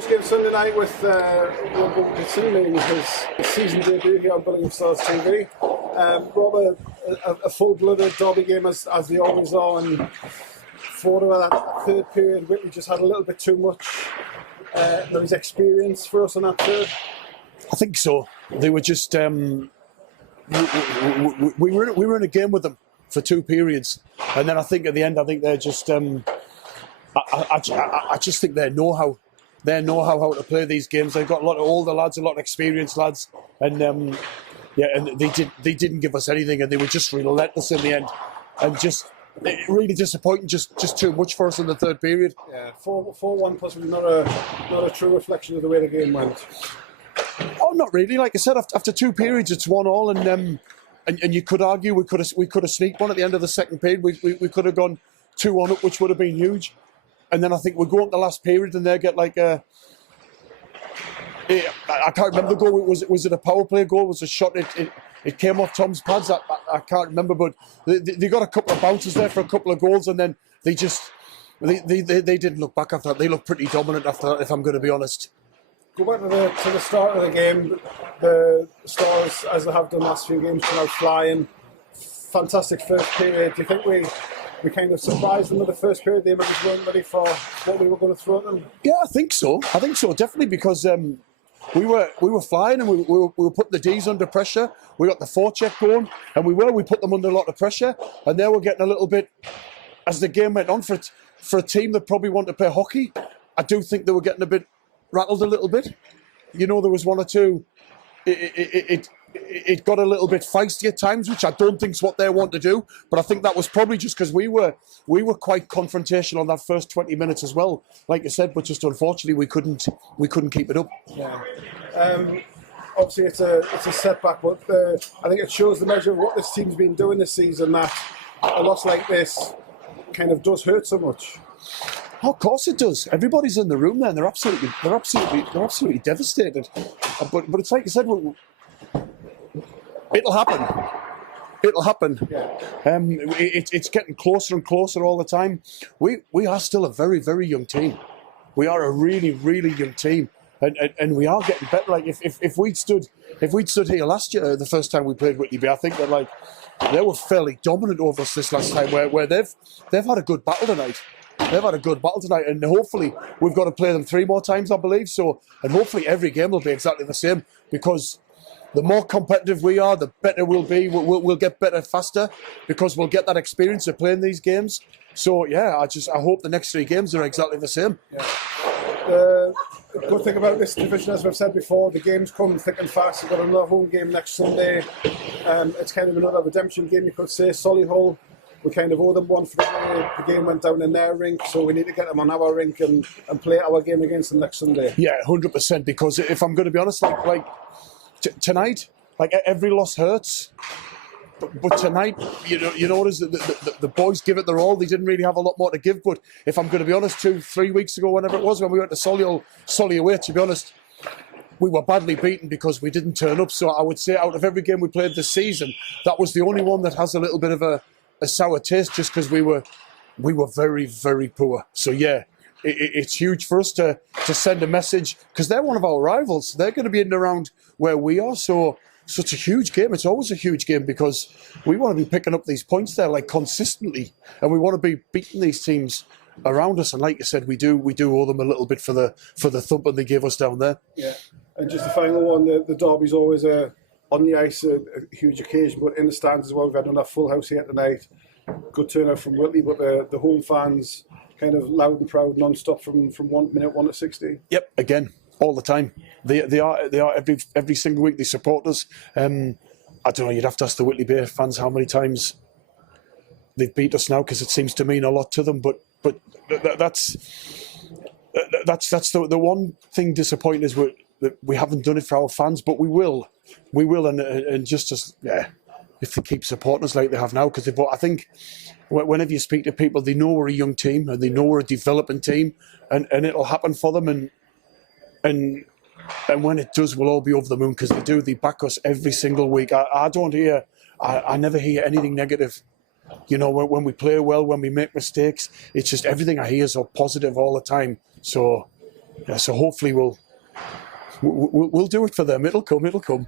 post-game Sunday night with Wilkinson making his season debut here on Billingham Stars TV. Rob, a full-blooded derby game as they always are, and for that third period, Whitley just had a little bit too much. There was experience for us on that third. I think so. They were just we were in a game with them for 2 periods, and then I think at the end, I think they're just. I just think they know how to play these games. They've got a lot of older lads, a lot of experienced lads, and and they didn't give us anything, and they were just relentless in the end, and just really disappointing. Just too much for us in the third period. Yeah, 4-1 possibly not a true reflection of the way the game went. Oh, not really. Like I said, after 2 periods, it's 1-1, and you could argue we could have sneaked one at the end of the second period. We could have gone 2-1 up, which would have been huge. And then I think we go on the last period and they get like I can't remember the goal. Was it a power play goal? Was it a shot? It came off Tom's pads. I can't remember, but they got a couple of bounces there for a couple of goals, and then they didn't look back after that. They looked pretty dominant after that, if I'm going to be honest. Go back to the start of the game. The Stars, as they have done last few games, come out flying. Fantastic first period. Do you think we kind of surprised them with the first period? They maybe weren't ready for what we were going to throw at them. Yeah, I think so, definitely, because we were flying, and we were putting the D's under pressure. We got the forecheck going, and we put them under a lot of pressure, and they were getting a little bit, as the game went on, for a team that probably wanted to play hockey. I do think they were getting a bit rattled a little bit. You know, there was one or two. It got a little bit feisty at times, which I don't think is what they want to do. But I think that was probably just because we were quite confrontational on that first 20 minutes as well, like I said. But just unfortunately, we couldn't keep it up. Yeah. Obviously, it's a setback, but I think it shows the measure of what this team's been doing this season. That a loss like this kind of does hurt so much. Oh, of course it does. Everybody's in the room there, and they're absolutely devastated. But it's like you said. It'll happen. Yeah. It's getting closer and closer all the time. We are still a very, very young team. We are a really, really young team, and we are getting better. Like if we'd stood here last year, the first time we played Whitley, I think that they were fairly dominant over us this last time. Where they've had a good battle tonight. They've had a good battle tonight, and hopefully we've got to play them 3 more times, I believe. So, and hopefully every game will be exactly the same, because the more competitive we are, the better we'll be. We'll get better faster, because we'll get that experience of playing these games. So yeah, I hope the next 3 games are exactly the same. Yeah. The good thing about this division, as we've said before, the games come thick and fast. We've got another home game next Sunday. It's kind of another redemption game, you could say. Solihull, we kind of owe them one for the way the game went down in their rink, so we need to get them on our rink and play our game against them next Sunday. Yeah, 100%. Because if I'm going to be honest, like tonight, like every loss hurts, but tonight, you know, the boys give it their all. They didn't really have a lot more to give. But if I'm going to be honest, 2-3 weeks ago, whenever it was, when we went to Solihull away, to be honest, we were badly beaten because we didn't turn up. So I would say, out of every game we played this season, that was the only one that has a little bit of a sour taste, just because we were very, very poor. So yeah. It's huge for us to send a message, because they're one of our rivals. They're going to be in and around where we are. So such a huge game. It's always a huge game, because we want to be picking up these points there like consistently, and we want to be beating these teams around us. And like you said, we do owe them a little bit for the thumping they gave us down there. Yeah. And just the final one, the derby's always on the ice a huge occasion, but in the stands as well. We've had another full house here tonight. Good turnout from Whitley, but the home fans kind of loud and proud, non-stop from minute 1 to 60. Yep, again, all the time. They are every single week. They support us. I don't know. You'd have to ask the Whitley Bay fans how many times they've beat us now, because it seems to mean a lot to them. But that's the one thing disappointing, is that we haven't done it for our fans, but we will, and just as if they keep supporting us like they have now, because I think whenever you speak to people, they know we're a young team, and they know we're a developing team, and it'll happen for them, and when it does, we'll all be over the moon, because they back us every single week. I never hear anything negative. You know, when we play well, when we make mistakes, it's just everything I hear is so positive all the time. So Yeah, so hopefully we'll do it for them. It'll come.